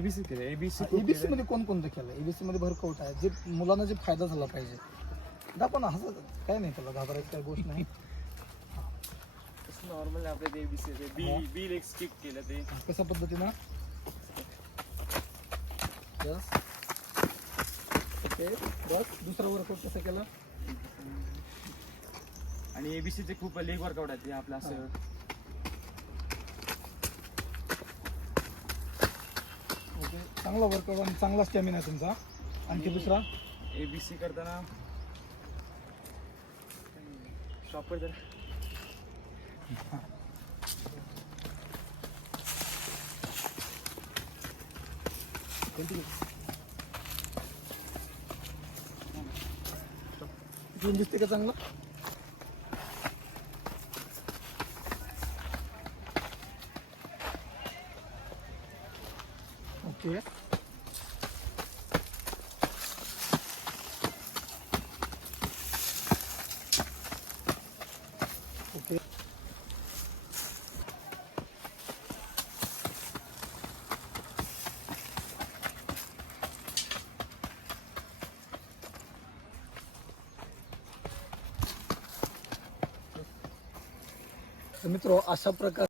ABC केलं. ABC मध्ये कोणकोणतं केलं? एबीसी मध्ये भरकवट आहे, जे मुलांना जे फायदा झाला पाहिजे. दाखवा ना, असं काय नाही, त्याला घाबरायची काही गोष्ट नाही. नॉर्मल आपल्या ते एबीसी बी लेग स्किप केलं ते कशा पद्धतीनं? बस ओके, बस. दुसरा वर्कआउट कसं केलं? आणि एबीसीचे खूप लेग वर्कआउट आहेत ते आपलं असं. ओके, चांगला वर्कआउट आणि चांगला स्टॅमिना आहे तुमचा. आणखी दुसरा? एबीसी करताना शॉपर जर घेऊन दिसते का चांगलं? Okay, okay. तर मित्र, अशा प्रकारे